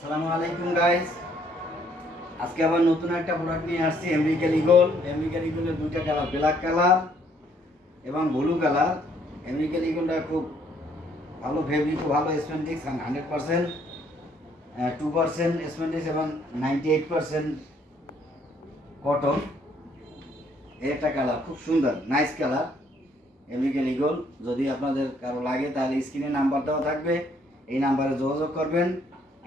আসসালামু আলাইকুম গাইস। আজকে আবার নতুন একটা প্রোডাক্ট নিয়ে আসছি, আমেরিকান ঈগল। আমেরিকান ঈগলের দুইটা কালার, ব্ল্যাক কালার এবং ব্লু কালার। আমেরিকান ঈগলটা খুব ভালো ফেব্রিক, ভালো স্পেন্ডিক্স, 100% 2% স্পেন্ডিক্স এবং 98% কটন। একটা কালার খুব সুন্দর, নাইস কালার আমেরিকান ঈগল। যদি আপনাদের কারো লাগে তাহলে স্ক্রিনে নাম্বারটাও থাকবে, এই নাম্বারে যোগাযোগ করবেন।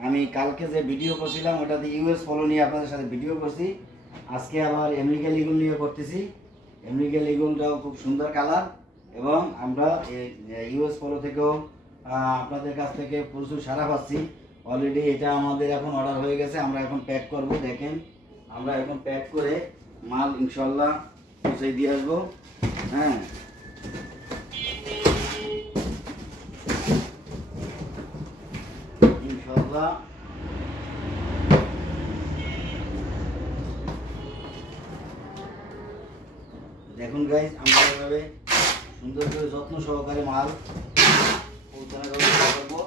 আমি কালকে যে ভিডিও করছিলাম ওটাতে ইউএস পলো নিয়ে আপনাদের সাথে ভিডিও করছি, আজকে আবার আমেরিকান ঈগল নিয়ে করতেছি। আমেরিকান ঈগলটাও খুব সুন্দর কালার এবং আমরা ইউএস পলো থেকেও আপনাদের কাছ থেকে প্রচুর সাড়া পাচ্ছি। অলরেডি এটা আমাদের এখন অর্ডার হয়ে গেছে, আমরা এখন প্যাক করব। দেখেন আমরা এখন প্যাক করে মাল ইনশাল্লাহ পৌঁছে দিয়ে আসবো। হ্যাঁ, ইনশাল্লাহ। দেখুন গাইজ, আমরা এভাবে সুন্দর করে যত্ন সহকারে মাল পৌঁছানোর ব্যবস্থা করবো।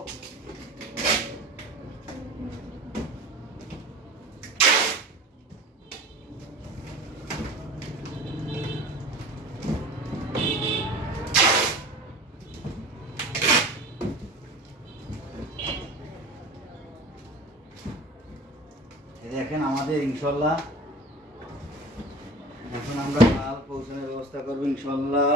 দেখেন আমাদের ইনশাল্লাহ এখন আমরা মাল পৌঁছানোর ব্যবস্থা করবো ইনশাল্লাহ।